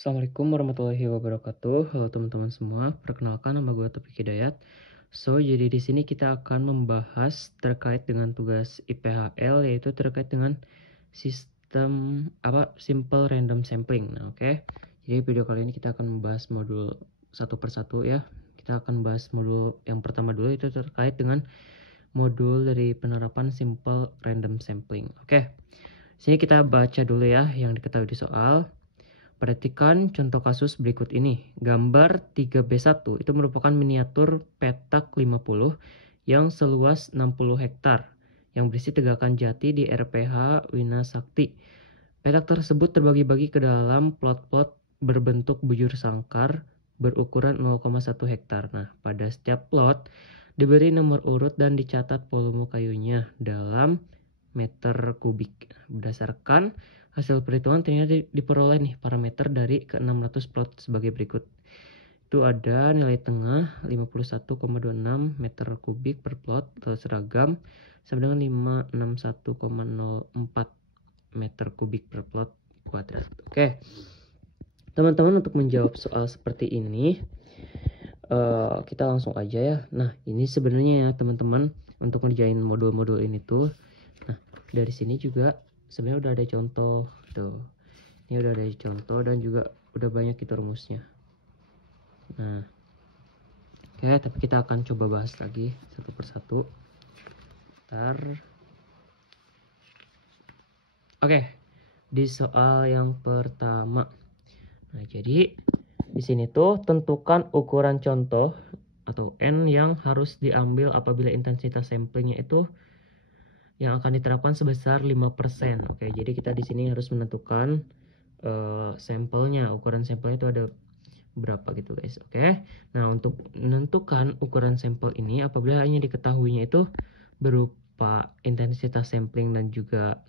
Assalamualaikum warahmatullahi wabarakatuh. Halo teman-teman semua, perkenalkan nama gue Taufik Hidayat. Jadi di sini kita akan membahas terkait dengan tugas IPHL, yaitu terkait dengan sistem simple random sampling. Nah, oke. Jadi video kali ini kita akan membahas modul satu persatu ya. Kita akan bahas modul yang pertama dulu, itu terkait dengan modul dari penerapan simple random sampling. Oke. Sini kita baca dulu ya yang diketahui di soal. Perhatikan contoh kasus berikut ini. Gambar 3B1 itu merupakan miniatur petak 50 yang seluas 60 hektar yang berisi tegakan jati di RPH Wina Sakti. Petak tersebut terbagi-bagi ke dalam plot-plot berbentuk bujur sangkar berukuran 0,1 hektar. Nah, pada setiap plot diberi nomor urut dan dicatat volume kayunya dalam meter kubik. Berdasarkan hasil perhitungan ternyata diperoleh nih parameter dari ke-600 plot sebagai berikut. Itu ada nilai tengah 51,26 meter kubik per plot atau seragam sama dengan 561,04 meter kubik per plot kuadrat. Oke. Teman-teman, untuk menjawab soal seperti ini kita langsung aja ya. Nah, ini sebenarnya ya teman-teman, untuk ngerjain modul-modul ini tuh, nah dari sini juga sebenarnya udah ada contoh tuh. Ini udah ada contoh dan juga udah banyak itu rumusnya. Nah, oke, tapi kita akan coba bahas lagi satu persatu. Oke, di soal yang pertama. Nah, jadi di sini tuh tentukan ukuran contoh atau N yang harus diambil apabila intensitas samplingnya itu yang akan diterapkan sebesar 5%. Oke, jadi kita di sini harus menentukan sampelnya, ukuran sampelnya itu ada berapa gitu guys. Oke. Nah, untuk menentukan ukuran sampel ini apabila hanya diketahuinya itu berupa intensitas sampling dan juga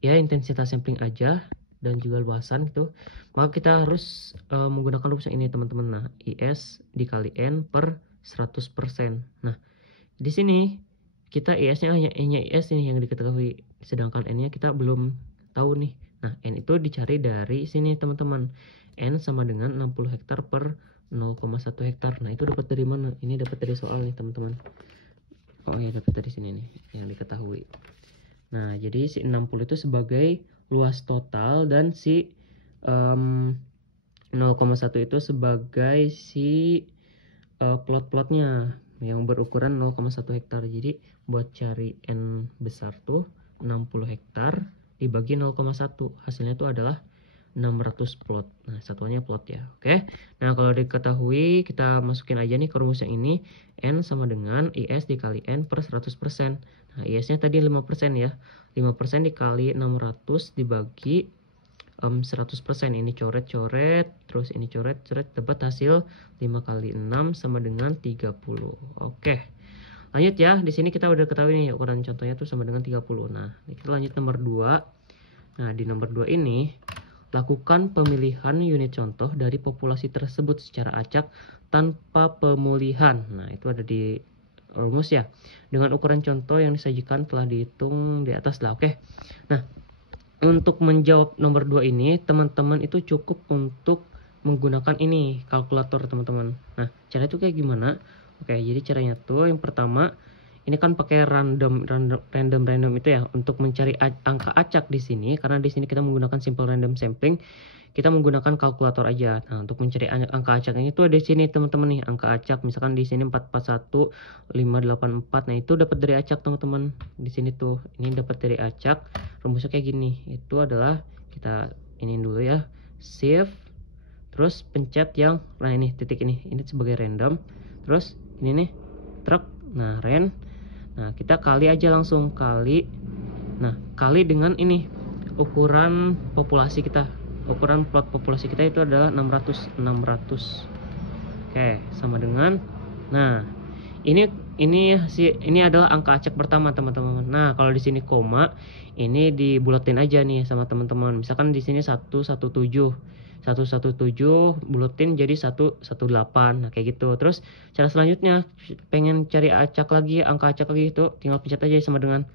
ya intensitas sampling aja dan juga luasan gitu, maka kita harus menggunakan rumus yang ini teman-teman. Nah, IS dikali N per 100%. Nah, di sini kita IS-nya hanya N-nya IS ini yang diketahui, sedangkan N-nya kita belum tahu nih. Nah, N itu dicari dari sini teman-teman. N sama dengan 60 hektar per 0,1 hektar. Nah, itu dapat dari mana? Ini dapat dari soal nih teman-teman. Oh ya, dapat dari sini nih yang diketahui. Nah, jadi si 60 itu sebagai luas total dan si 0,1 itu sebagai si plot-plotnya yang berukuran 0,1 hektar. Jadi buat cari N besar tuh 60 hektar dibagi 0,1. Hasilnya tuh adalah 600 plot. Nah, satuannya plot ya. Oke. Nah, kalau diketahui kita masukin aja nih ke rumus yang ini. N sama dengan IS dikali N per 100%. Nah, IS-nya tadi 5% ya. 5% dikali 600 dibagi 100%. Ini coret-coret, terus ini coret-coret, dapat hasil 5 kali 6 sama dengan 30. Oke. Lanjut ya. Di sini kita udah ketahui nih ukuran contohnya tuh sama dengan 30. Nah, kita lanjut nomor 2. Nah, di nomor 2 ini lakukan pemilihan unit contoh dari populasi tersebut secara acak tanpa pemulihan. Nah, itu ada di rumus ya. Dengan ukuran contoh yang disajikan telah dihitung di atas lah. Oke. Nah, untuk menjawab nomor 2 ini, teman-teman itu cukup untuk menggunakan ini, kalkulator teman-teman. Nah, cara itu kayak gimana? Oke, jadi caranya tuh yang pertama, ini kan pakai random itu ya untuk mencari angka acak di sini, karena di sini kita menggunakan simple random sampling. Kita menggunakan kalkulator aja. Nah, untuk mencari angka acaknya itu ada di sini teman-teman nih, angka acak. Misalkan di sini 441 584. Nah, itu dapat dari acak teman-teman. Di sini tuh, ini dapat dari acak. Rumusnya kayak gini. Itu adalah kita ini dulu ya. Shift terus pencet yang nah ini titik ini sebagai random. Terus ini nih truk. Nah, ren. Nah, kita kali aja langsung kali. Nah, kali dengan ini ukuran populasi kita. Ukuran plot populasi kita itu adalah 600. Oke, sama dengan nah, ini adalah angka acak pertama, teman-teman. Nah, kalau di sini koma, ini dibulatin aja nih sama teman-teman. Misalkan di sini 117 bulatin jadi 118. Nah, kayak gitu. Terus cara selanjutnya pengen cari acak lagi, angka acak lagi itu tinggal pencet aja sama dengan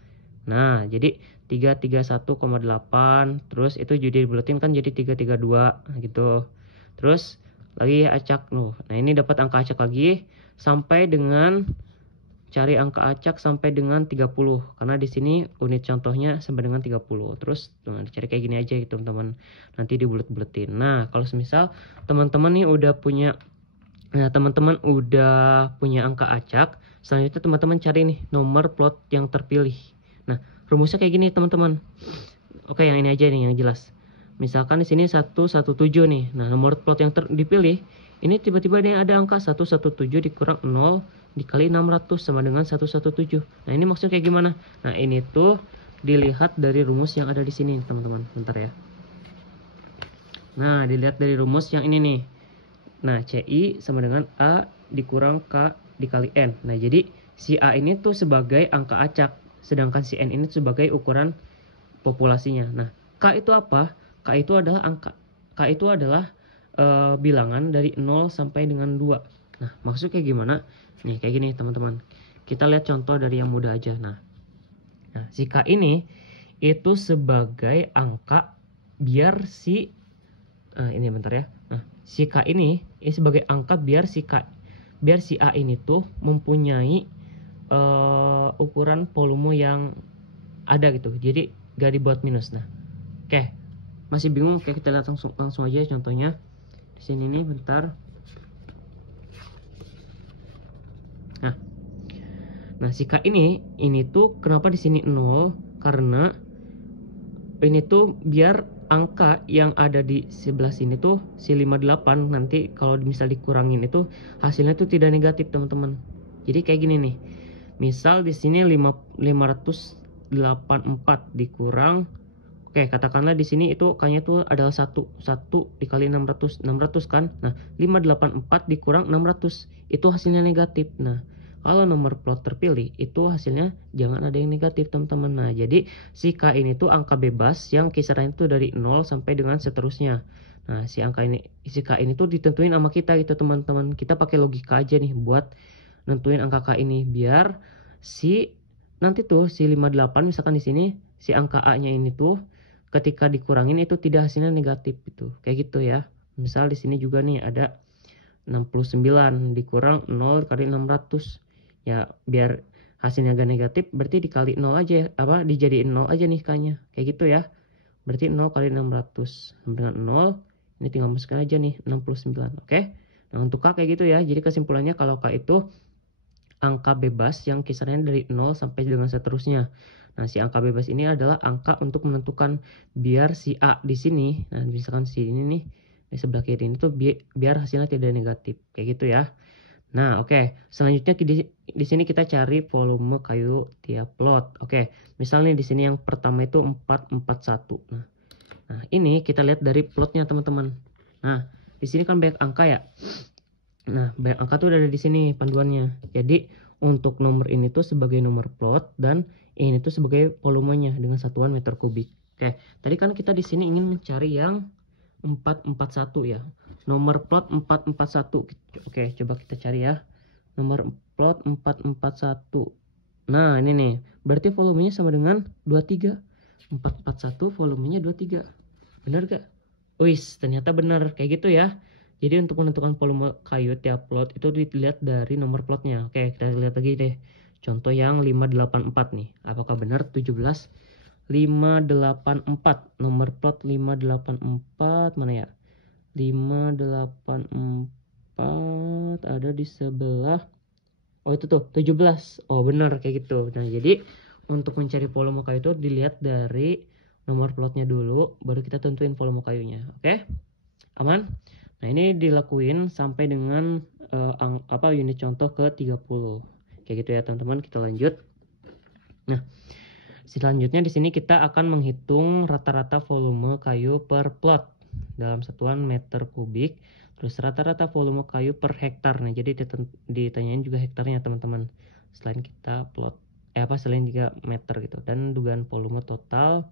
Nah, jadi 331,8, terus itu jadi dibulatin kan jadi 332 gitu. Terus lagi acak noh. Nah, ini dapat angka acak lagi sampai dengan cari angka acak sampai dengan 30 karena di sini unit contohnya sampai dengan 30. Terus dicari kayak gini aja gitu teman-teman. Nanti dibulet-buletin. Nah, kalau semisal teman-teman nih udah punya angka acak, selanjutnya teman-teman cari nih nomor plot yang terpilih. Nah, rumusnya kayak gini teman-teman. Oke, yang ini aja nih yang jelas. Misalkan di sini 117 nih. Nah, nomor plot yang dipilih ini tiba-tiba ada angka 117 dikurang 0 dikali 600 sama dengan 117. Nah, ini maksudnya kayak gimana? Nah, ini tuh dilihat dari rumus yang ada di sini, teman-teman. Bentar ya. Nah, dilihat dari rumus yang ini nih. Nah, CI sama dengan A dikurang K dikali N. Nah, jadi si A ini tuh sebagai angka acak, sedangkan si N ini sebagai ukuran populasinya. Nah, K itu apa? K itu adalah bilangan dari 0 sampai dengan 2. Nah, maksudnya kayak gimana? Nih, kayak gini teman-teman. Kita lihat contoh dari yang mudah aja. Nah, si K ini itu sebagai angka biar si ini bentar ya. Nah, si K ini sebagai angka biar si A ini tuh mempunyai ukuran volume yang ada gitu. Jadi gak dibuat minus. Nah, oke. Masih bingung? Oke, kita lihat langsung aja contohnya. Di sini nih bentar. Nah, si K ini tuh kenapa di sini 0? Karena ini tuh biar angka yang ada di sebelah sini tuh si 58 nanti kalau misal dikurangin itu hasilnya tuh tidak negatif, teman-teman. Jadi kayak gini nih. Misal di sini 584 dikurang, oke, katakanlah di sini itu K-nya tuh adalah 1 dikali 600 kan. Nah, 584 dikurang 600 itu hasilnya negatif. Nah, kalau nomor plot terpilih itu hasilnya jangan ada yang negatif, teman-teman. Nah, jadi si K ini tuh angka bebas yang kisarannya itu dari 0 sampai dengan seterusnya. Nah, si K ini tuh ditentuin sama kita gitu, teman-teman. Kita pakai logika aja nih buat nentuin angka K ini biar nanti tuh si 58 misalkan di sini si angka A-nya ini tuh ketika dikurangin itu tidak hasilnya negatif gitu. Kayak gitu ya. Misal di sini juga nih ada 69 dikurang 0 kali 600. Ya, biar hasilnya gak negatif berarti dikali 0 aja, dijadiin 0 aja nih K-nya. Kayak gitu ya. Berarti 0 kali 600 sama dengan 0. Ini tinggal masukkan aja nih 69. Oke. Nah, untuk K kayak gitu ya. Jadi kesimpulannya kalau K itu angka bebas yang kisarannya dari 0 sampai dengan seterusnya. Nah, si angka bebas ini adalah angka untuk menentukan biar si A di sini, nah misalkan si ini nih di sebelah kiri ini tuh biar hasilnya tidak negatif. Kayak gitu ya. Nah, oke. Selanjutnya di sini kita cari volume kayu tiap plot. Oke. Misalnya di sini yang pertama itu 441. Nah, ini kita lihat dari plotnya, teman-teman. Nah, di sini kan banyak angka ya. Nah, banyak angka tuh ada di sini panduannya. Jadi, untuk nomor ini tuh sebagai nomor plot dan ini tuh sebagai volumenya dengan satuan meter kubik. Oke, tadi kan kita di sini ingin mencari yang 441 ya. Nomor plot 441. Oke, coba kita cari ya. Nomor plot 441. Nah, ini nih. Berarti volumenya sama dengan 23. 441 volumenya 23. Benar gak? Wis, ternyata benar. Kayak gitu ya. Jadi untuk menentukan volume kayu tiap plot itu dilihat dari nomor plotnya. Oke, kita lihat lagi deh. Contoh yang 584 nih. Apakah benar 17? 584. Nomor plot 584 mana ya? 584 ada di sebelah. Oh, itu tuh 17. Oh, benar kayak gitu. Nah, jadi untuk mencari volume kayu itu dilihat dari nomor plotnya dulu, baru kita tentuin volume kayunya. Oke? Aman? Nah, ini dilakuin sampai dengan unit contoh ke 30. Kayak gitu ya, teman-teman. Kita lanjut. Nah, selanjutnya di sini kita akan menghitung rata-rata volume kayu per plot dalam satuan meter kubik. Terus rata-rata volume kayu per hektar. Nah, jadi ditanyain juga hektarnya, teman-teman. Selain kita plot selain 3 meter gitu. Dan dugaan volume total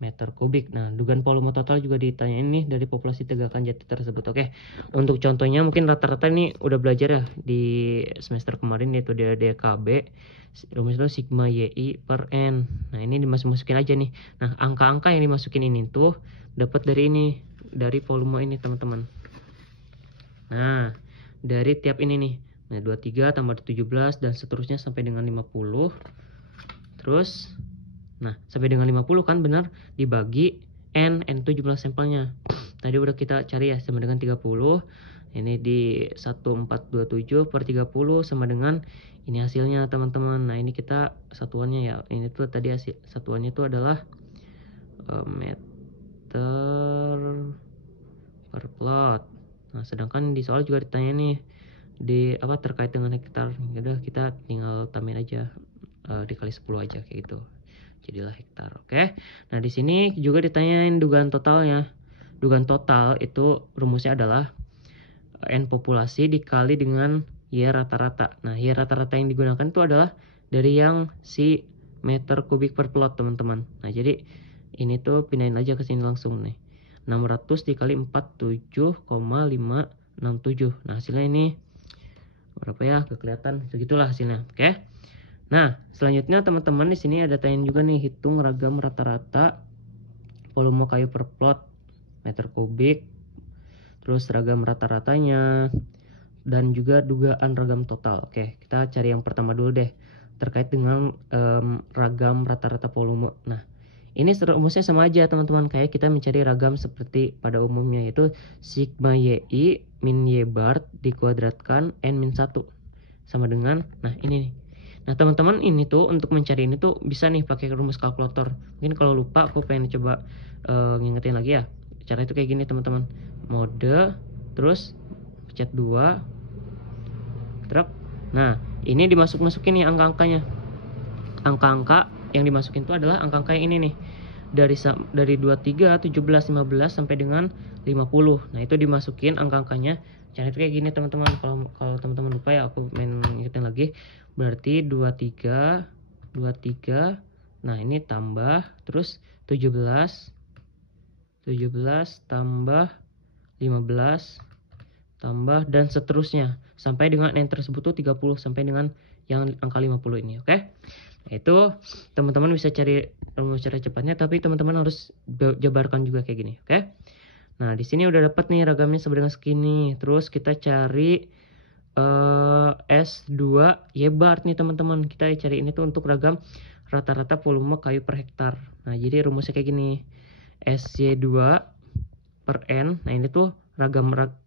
meter kubik. Nah, dugaan volume total juga ditanyain nih dari populasi tegakan jati tersebut. Oke, untuk contohnya mungkin rata-rata ini udah belajar ya di semester kemarin, yaitu di DKB. Rumusnya sigma YI per N. Nah, ini dimasukin aja nih. Nah, angka-angka yang dimasukin ini tuh dapat dari ini, dari volume ini teman-teman. Nah, dari tiap ini nih. Nah, 23 tambah 17 dan seterusnya sampai dengan 50. Terus nah, sampai dengan 50 kan benar, dibagi N itu jumlah sampelnya. Tadi udah kita cari ya, sama dengan 30. Ini di 1427 per 30 sama dengan ini hasilnya teman-teman. Nah, ini kita satuannya ya. Ini tuh tadi hasil satuannya itu adalah meter per plot. Nah, sedangkan di soal juga ditanya nih di apa terkait dengan hektar. Udah kita tinggal tambahin aja dikali 10 aja kayak gitu. Jadilah hektar. Oke. Nah, di sini juga ditanyain dugaan totalnya. Dugaan total itu rumusnya adalah N populasi dikali dengan Y rata-rata. Nah, Y rata-rata yang digunakan itu adalah dari yang si meter kubik per plot, teman-teman. Nah, jadi ini tuh pindahin aja ke sini langsung nih. 600 dikali 47,567. Nah, hasilnya ini berapa ya? Kelihatan segitulah hasilnya. Oke. Nah, selanjutnya teman-teman di sini ada tanya juga nih, hitung ragam rata-rata volume kayu per plot meter kubik, terus ragam rata-ratanya, dan juga dugaan ragam total. Oke, kita cari yang pertama dulu deh, terkait dengan ragam rata-rata volume. Nah, ini rumusnya sama aja teman-teman, kayak kita mencari ragam seperti pada umumnya, yaitu sigma YI min Y bar dikuadratkan N min 1 sama dengan, nah ini nih. Nah, teman-teman ini tuh untuk mencari ini tuh bisa nih pakai rumus kalkulator. Mungkin kalau lupa aku pengen coba ngingetin lagi ya. Cara itu kayak gini teman-teman. Mode terus pencet 2 truk. Nah, ini dimasukin nih angka-angkanya. Angka-angka yang dimasukin itu adalah angka-angka yang ini nih. Dari 23, 17, 15 sampai dengan 50. Nah, itu dimasukin angka-angkanya. Cara itu kayak gini teman-teman. Kalau teman-teman lupa ya aku main ingetin lagi. Berarti 23. Nah, ini tambah terus 17 tambah 15 tambah dan seterusnya sampai dengan N tersebut tuh 30 sampai dengan yang angka 50 ini. Oke. Nah, itu teman-teman bisa cari rumus cara cepatnya, tapi teman-teman harus jabarkan juga kayak gini. Oke. Nah, di sini udah dapat nih ragamnya sama dengan segini. Terus kita cari S2 Y bar nih teman-teman. Kita cari ini tuh untuk ragam rata-rata volume kayu per hektar. Nah, jadi rumusnya kayak gini. SY2 per N. Nah, ini tuh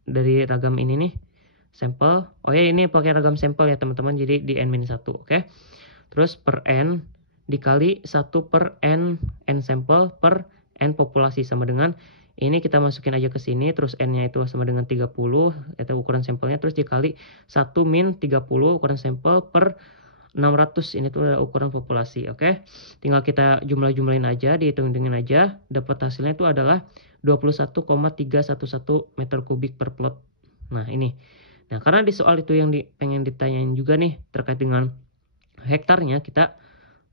dari ragam ini nih. Sampel. Oh ya, ini pakai ragam sampel ya teman-teman. Jadi di N-1, oke. Terus per N dikali 1 per N sampel per N populasi sama dengan ini kita masukin aja ke sini, terus N-nya itu sama dengan 30, itu ukuran sampelnya, terus dikali 1 min 30 ukuran sampel per 600, ini tuh ukuran populasi, oke. Tinggal kita jumlah-jumlahin aja, dihitung-hitungin aja, dapat hasilnya itu adalah 21,311 meter kubik per plot. Nah, ini. Nah, karena di soal itu yang pengen ditanyain juga nih, terkait dengan hektarnya, kita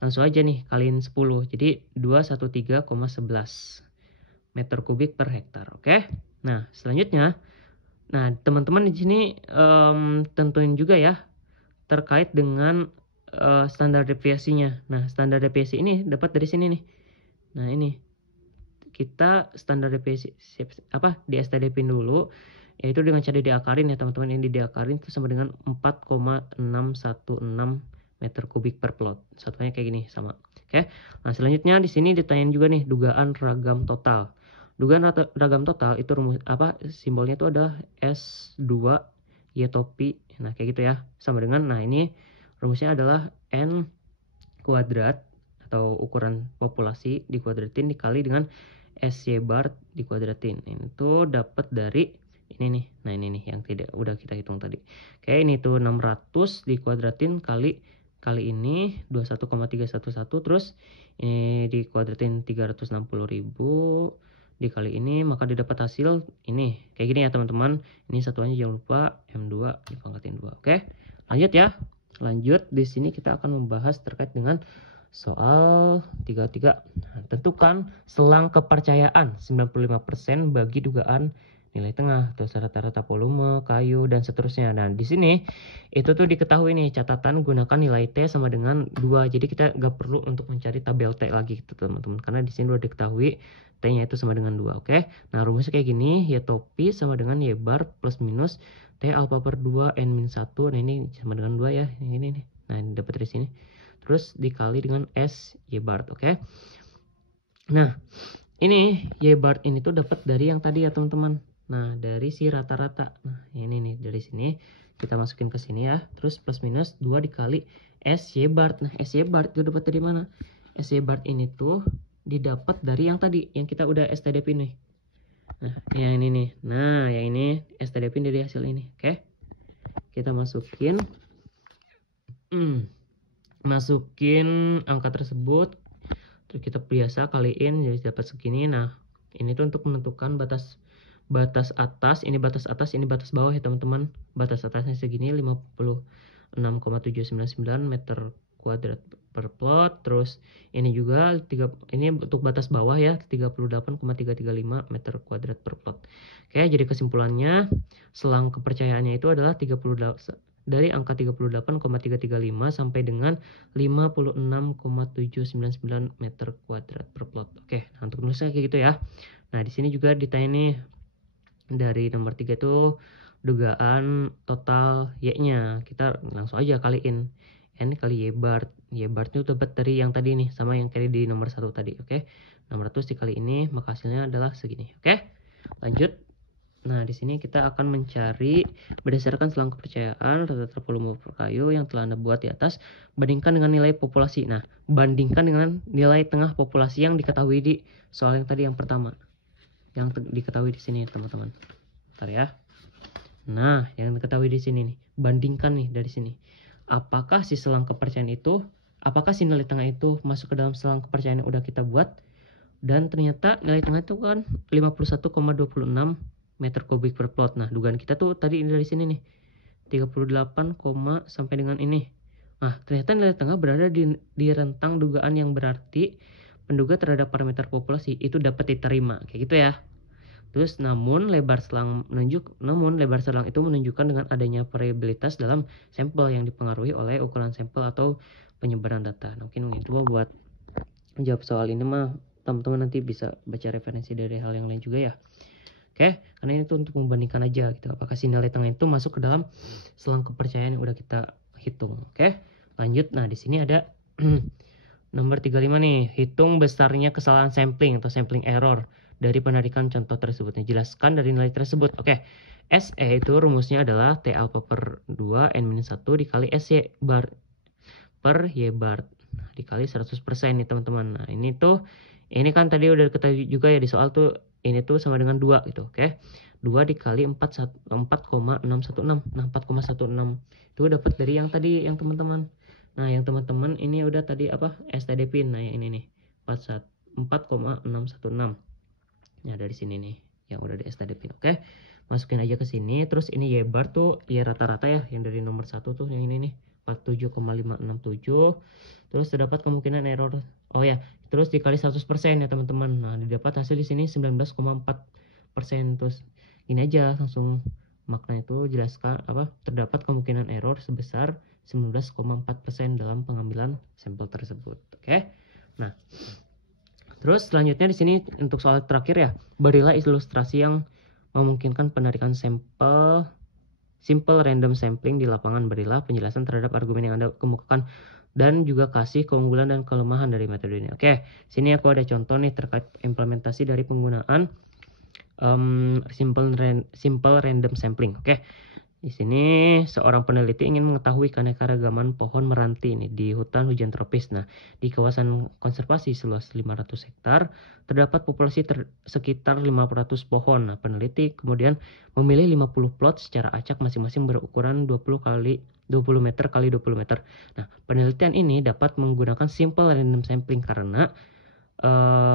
langsung aja nih kaliin 10, jadi 213,11 meter kubik per hektar. Oke. Nah, selanjutnya, nah teman-teman di sini tentuin juga ya terkait dengan standar deviasinya. Nah, standar deviasi ini dapat dari sini nih. Nah, ini kita standar deviasi di STD-pin dulu, yaitu dengan cara diakarin ya teman-teman. Ini diakarin itu sama dengan 4,616 meter kubik per plot. Satuannya kayak gini sama. Oke. Nah, selanjutnya di sini ditanyain juga nih dugaan ragam total. Dugaan ragam total itu rumus simbolnya itu adalah S2 Y topi. Nah, kayak gitu ya. Sama dengan, nah ini rumusnya adalah N kuadrat atau ukuran populasi dikuadratin dikali dengan SY bar dikuadratin. Ini tuh dapat dari ini nih. Nah, ini nih yang udah kita hitung tadi. Oke, ini tuh 600 dikuadratin kali ini 21,311, terus ini dikuadratin 360.000 dikali ini, maka didapat hasil ini kayak gini ya teman-teman. Ini satuannya jangan lupa M2 dipangkatin 2. Oke, lanjut ya. Lanjut di sini kita akan membahas terkait dengan Soal 33. Nah, tentukan selang kepercayaan 95% bagi dugaan nilai tengah, terus rata-rata volume, kayu, dan seterusnya. Dan di sini itu tuh diketahui nih, catatan gunakan nilai T sama dengan 2. Jadi kita nggak perlu untuk mencari tabel T lagi gitu teman-teman, karena di sini udah diketahui T-nya itu sama dengan 2. Oke. Nah, rumusnya kayak gini, Y topi sama dengan Y bar plus minus T alfa per 2 N min 1. Nah, ini sama dengan 2 ya. Ini nih. Nah, ini dapat dari sini. Terus dikali dengan S Y bar, oke. Nah, ini Y bar ini tuh dapat dari yang tadi ya teman-teman. Nah, dari si rata-rata. Nah, ini nih dari sini kita masukin ke sini ya. Terus plus minus 2 dikali S Y bar. Nah, S Y bar itu dapat dari mana? S Y bar ini tuh didapat dari yang tadi yang kita udah STD pin nih. Nah, yang ini nih. Nah, yang ini STD pin dari hasil ini, oke. Kita masukin masukin angka tersebut, terus kita biasa kaliin jadi dapat segini. Nah, ini tuh untuk menentukan batas atas, ini batas atas, ini batas bawah ya teman-teman. Batas atasnya segini 56,799 meter kuadrat per plot. Terus ini juga ini untuk batas bawah ya 38,335 meter kuadrat per plot. Oke, jadi kesimpulannya selang kepercayaannya itu adalah 38 dari angka 38,335 sampai dengan 56,799 meter kuadrat per plot. Oke, nah untuk nulisnya kayak gitu ya. Nah, di sini juga ditanya nih dari nomor 3 itu dugaan total Y-nya. Kita langsung aja kaliin N kali Y bar. Y bar itu dapat dari yang tadi nih, sama yang kali di nomor 1 tadi, oke. 600 dikali ini, maka hasilnya adalah segini, oke. Lanjut. Nah, di sini kita akan mencari berdasarkan selang kepercayaan rata-rata volume per kayu yang telah Anda buat di atas, bandingkan dengan nilai populasi. Nah, bandingkan dengan nilai tengah populasi yang diketahui di soal yang tadi yang pertama. Yang diketahui di sini, teman-teman. Bentar ya. Nah, yang diketahui di sini nih, bandingkan nih dari sini. Apakah si selang kepercayaan itu, apakah si nilai tengah itu masuk ke dalam selang kepercayaan yang udah kita buat? Dan ternyata nilai tengah itu kan 51,26 meter kubik per plot. Nah, dugaan kita tuh tadi dari sini nih 38, sampai dengan ini. Nah, ternyata nilai tengah berada di rentang dugaan yang berarti penduga terhadap parameter populasi itu dapat diterima, kayak gitu ya. Terus namun lebar selang itu menunjukkan dengan adanya variabilitas dalam sampel yang dipengaruhi oleh ukuran sampel atau penyebaran data. Nah, mungkin itu buat jawab soal ini mah teman-teman nanti bisa baca referensi dari hal yang lain juga ya. Oke, karena ini tuh untuk membandingkan aja gitu. Apakah si nilai tengah itu masuk ke dalam selang kepercayaan yang udah kita hitung. Oke, lanjut. Nah, di sini ada nomor 35 nih. Hitung besarnya kesalahan sampling atau sampling error dari penarikan contoh tersebut. Jelaskan dari nilai tersebut. Oke, SE itu rumusnya adalah T alpha per 2 N-1 dikali SY bar per Y bar dikali 100% nih teman-teman. Nah, ini kan tadi udah ketahui juga ya di soal tuh, ini tuh sama dengan 2 gitu, oke. 2 dikali 4,616. Nah, 4,16 itu dapat dari yang tadi yang teman-teman. Nah, yang teman-teman ini udah tadi apa? STD pin. Nah, yang ini nih. 4,616. Nah, dari sini nih yang udah di STD pin, oke. Masukin aja ke sini. Terus ini Y bar tuh Y rata-rata ya, yang dari nomor 1 tuh yang ini nih. 47,567. Terus terdapat kemungkinan error. Oh ya, terus dikali 100% ya teman-teman. Nah, didapat hasil di sini 19,4%. Terus ini aja langsung makna itu jelaskan apa? Terdapat kemungkinan error sebesar 19,4% dalam pengambilan sampel tersebut. Oke. Nah, terus selanjutnya di sini untuk soal terakhir ya, berilah ilustrasi yang memungkinkan penarikan sampel simple random sampling di lapangan. Berilah penjelasan terhadap argumen yang Anda kemukakan dan juga kasih keunggulan dan kelemahan dari metode ini. Oke, sini aku ada contoh nih terkait implementasi dari penggunaan simple random sampling. Oke. Di sini seorang peneliti ingin mengetahui keanekaragaman pohon meranti ini di hutan hujan tropis. Nah, di kawasan konservasi seluas 500 hektar terdapat populasi sekitar 500 pohon. Nah, peneliti kemudian memilih 50 plot secara acak masing-masing berukuran 20 meter kali 20 meter. Nah, penelitian ini dapat menggunakan simple random sampling karena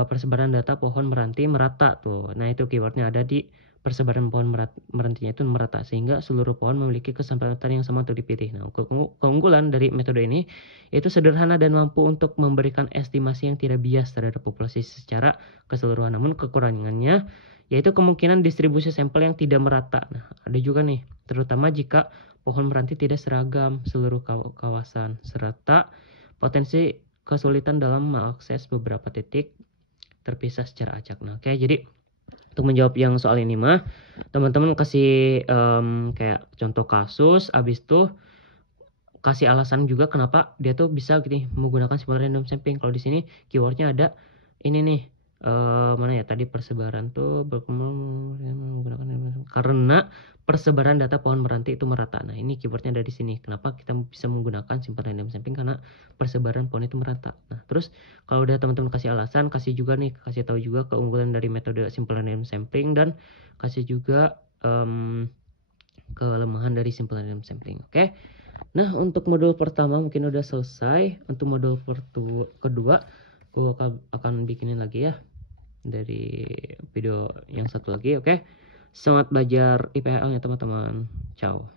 persebaran data pohon meranti merata tuh. Nah, itu keywordnya ada di persebaran pohon merantinya itu merata sehingga seluruh pohon memiliki kesempatan yang sama untuk dipilih. Nah, keunggulan dari metode ini itu sederhana dan mampu untuk memberikan estimasi yang tidak bias terhadap populasi secara keseluruhan. Namun kekurangannya yaitu kemungkinan distribusi sampel yang tidak merata. Nah, ada juga nih, terutama jika pohon meranti tidak seragam seluruh kawasan serta potensi kesulitan dalam mengakses beberapa titik terpisah secara acak. Nah, oke, jadi untuk menjawab yang soal ini mah, teman-teman kasih kayak contoh kasus, abis itu kasih alasan juga kenapa dia tuh bisa gitu menggunakan simple random sampling. Kalau di sini keywordnya ada ini nih, mana ya tadi, persebaran tuh berkembang menggunakan karena persebaran data pohon meranti itu merata. Nah, ini keywordnya ada di sini. Kenapa kita bisa menggunakan simple random sampling? Karena persebaran pohon itu merata. Nah, terus kalau udah teman-teman kasih alasan, kasih juga nih, kasih tahu juga keunggulan dari metode simple random sampling dan kasih juga kelemahan dari simple random sampling. Oke. Nah, untuk modul pertama mungkin udah selesai. Untuk modul kedua, aku akan bikinin lagi ya dari video yang satu lagi. Oke. Selamat belajar IPL ya teman-teman. Ciao.